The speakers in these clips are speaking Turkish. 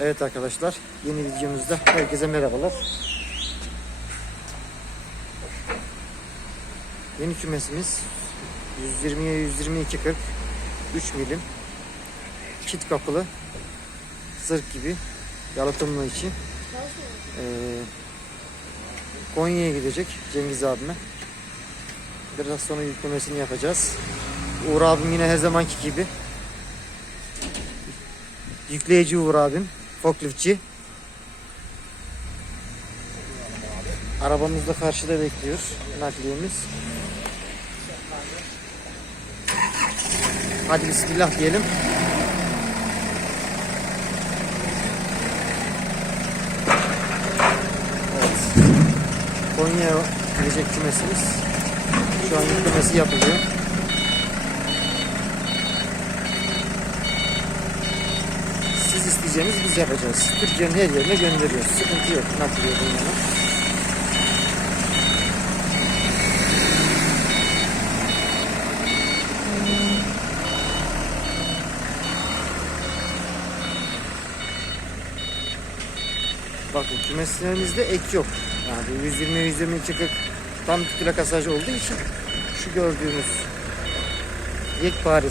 Evet arkadaşlar yeni videomuzda herkese merhabalar. Yeni kümesimiz 120'ye 122 40 3 milim çit kapılı zırh gibi yalıtımlı için ee, Konya'ya gidecek Cengiz abime. Biraz sonra yüklemesini yapacağız. Uğur abim yine her zamanki gibi Yükleyici Uğur abim. Forkliftçi. Arabamız da karşıda bekliyor. Nakliyemiz. Hadi bismillah diyelim. Evet. Konya'ya gidecek kümesimiz. Şu an yüklemesi yapılıyor. Siz isteyeceğiniz biz yapacağız. Türkiye'nin her yerine gönderiyoruz. Sıkıntı yok. Nakliye bununla. Bakın kümeslerimizde ek yok. Yani 120 120 40 tam plakasaj olduğu için şu gördüğünüz yekpare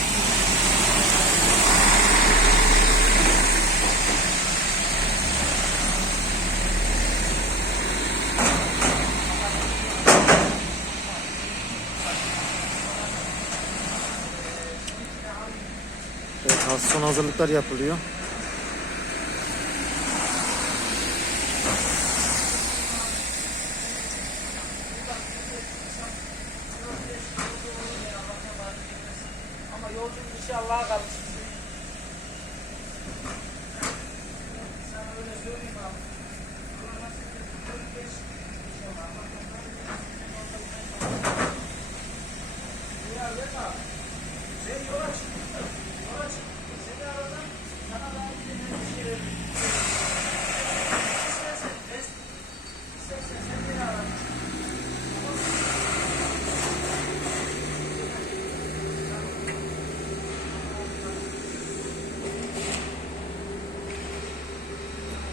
Evet, son hazırlıklar yapılıyor. Allah'a kalmış. Sana öyle söyleyeyim abi. Yeah, yeah. Then you're sana ben